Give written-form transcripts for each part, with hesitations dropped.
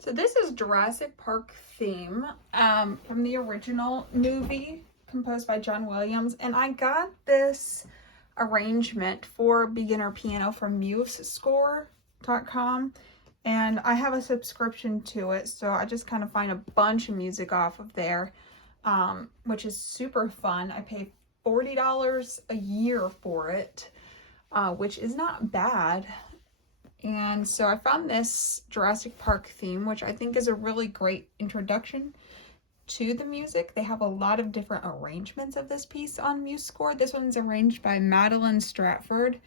So this is Jurassic Park theme from the original movie composed by John Williams. And I got this arrangement for beginner piano from musescore.com. And I have a subscription to it. So I just kind of find a bunch of music off of there, which is super fun. I pay $40 a year for it, which is not bad. And so I found this Jurassic Park theme, which I think is a really great introduction to the music. They have a lot of different arrangements of this piece on MuseScore. This one's arranged by Madeline Stratford.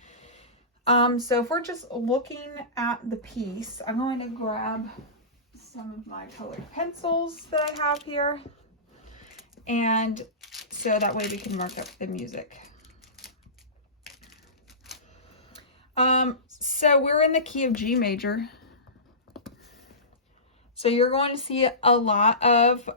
So if we're just looking at the piece, I'm going to grab some of my colored pencils that I have here. And so that way we can mark up the music. So we're in the key of G major. So you're going to see a lot of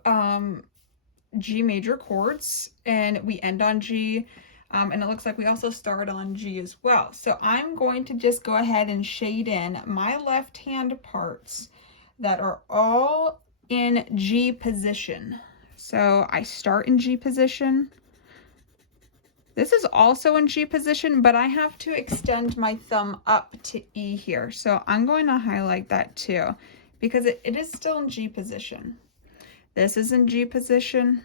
G major chords, and we end on G, and it looks like we also start on G as well. So I'm going to just go ahead and shade in my left hand parts that are all in G position. So I start in G position. This is also in G position, but I have to extend my thumb up to E here. So I'm going to highlight that too, because it is still in G position. This is in G position.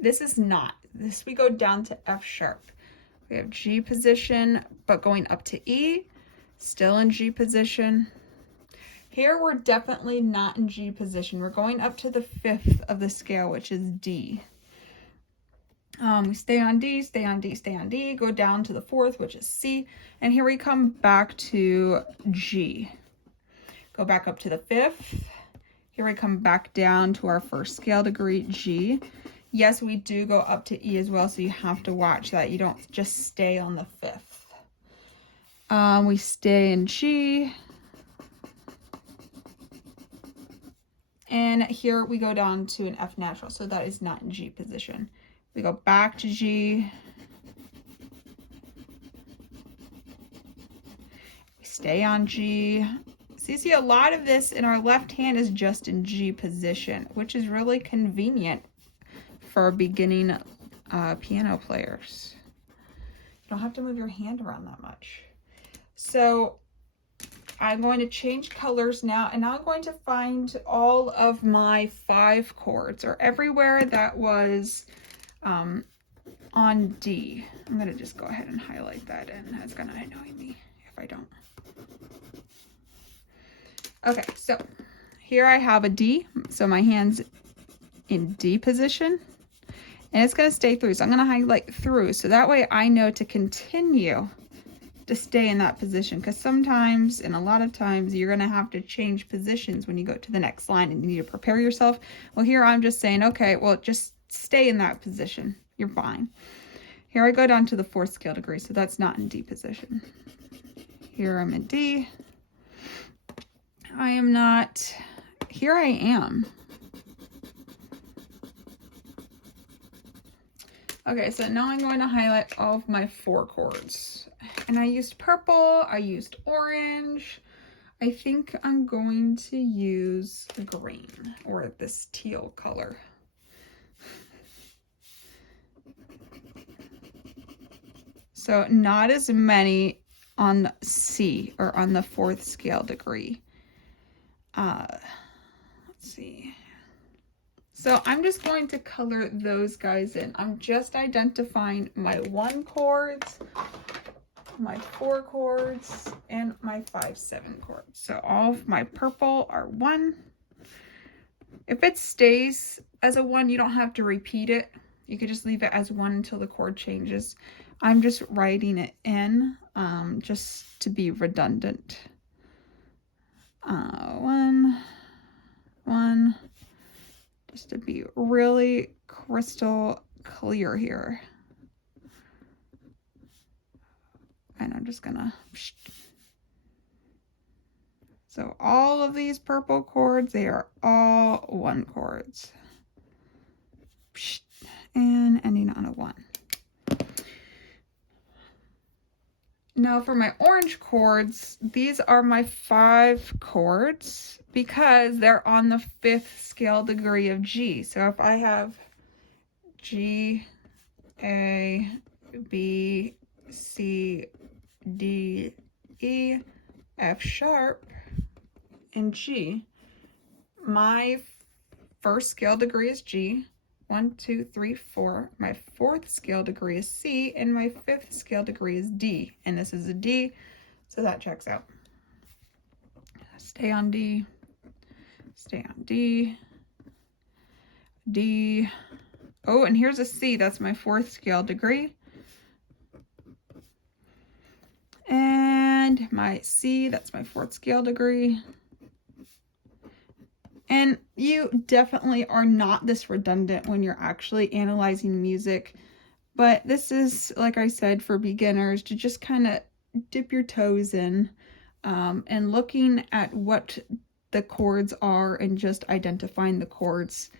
This is not. This we go down to F sharp. We have G position, but going up to E, still in G position. Here we're definitely not in G position. We're going up to the 5th of the scale, which is D. We stay on D, stay on D, stay on D, go down to the 4th, which is C, and here we come back to G. Go back up to the 5th. Here we come back down to our first scale degree, G. Yes, we do go up to E as well, so you have to watch that. You don't just stay on the 5th. We stay in G. And here we go down to an F natural, so that is not in G position. We go back to G. We stay on G. So you see a lot of this in our left hand is just in G position, which is really convenient for beginning piano players. You don't have to move your hand around that much. So I'm going to change colors now, and now I'm going to find all of my 5 chords, or everywhere that was on D. I'm going to just go ahead and highlight that in. That's going to annoy me if I don't. Okay, so here I have a D, so my hand's in D position, and it's going to stay through. So I'm going to highlight through, so that way I know to continue to stay in that position, because sometimes, and a lot of times, you're going to have to change positions when you go to the next line and you need to prepare yourself. Well, here I'm just saying, okay, well, just stay in that position. You're fine. Here I go down to the 4th scale degree, so that's not in D position. Here I'm in D. I am not. Here I am. Okay, so now I'm going to highlight all of my 4 chords. And I used purple, I used orange. I think I'm going to use green, or this teal color. So not as many on C, or on the 4th scale degree. Let's see. So I'm just going to color those guys in. I'm just identifying my 1 chords, my 4 chords, and my 5/7 chords. So all of my purple are 1. If it stays as a 1, you don't have to repeat it. You could just leave it as 1 until the chord changes. I'm just writing it in just to be redundant. 1, 1, just to be really crystal clear here. And I'm just gonna, so all of these purple chords, they are all 1 chords. And ending on a 1. Now for my orange chords, these are my 5 chords because they're on the 5th scale degree of G. So if I have G, A, B, C, D, E, F sharp, and G, my 1st scale degree is G. 1, 2, 3, 4. My 4th scale degree is C, and my 5th scale degree is D. And this is a D, so that checks out. Stay on D, stay on D, D. Oh, and here's a C, that's my 4th scale degree. And my C, that's my 4th scale degree. And you definitely are not this redundant when you're actually analyzing music. But this is, like I said, for beginners to just kind of dip your toes in and looking at what the chords are and just identifying the chords.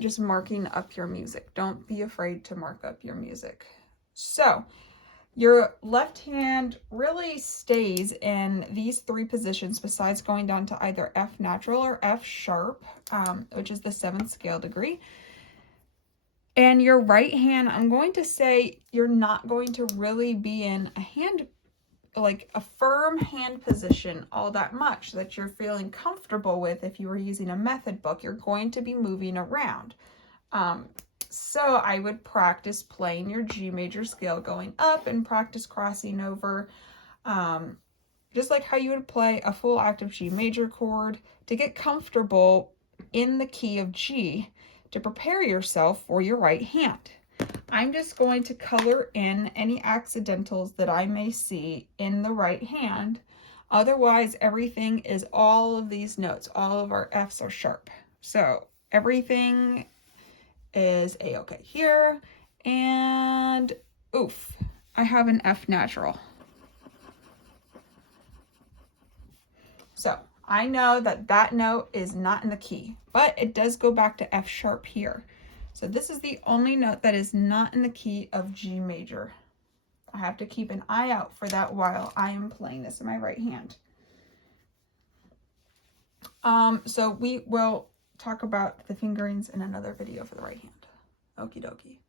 Just marking up your music. Don't be afraid to mark up your music. So your left hand really stays in these 3 positions besides going down to either F natural or F sharp, which is the 7th scale degree. And your right hand, I'm going to say you're not going to really be in a hand, like a firm hand position all that much that you're feeling comfortable with. If you were using a method book, you're going to be moving around. So I would practice playing your G major scale going up and practice crossing over, just like how you would play a full octave G major chord to get comfortable in the key of G to prepare yourself for your right hand. I'm just going to color in any accidentals that I may see in the right hand. Otherwise, everything is all of these notes. All of our Fs are sharp. So everything is a-okay here. And oof, I have an F natural. So I know that that note is not in the key, but it does go back to F sharp here. So this is the only note that is not in the key of G major. I have to keep an eye out for that while I am playing this in my right hand. So we will talk about the fingerings in another video for the right hand. Okie dokie.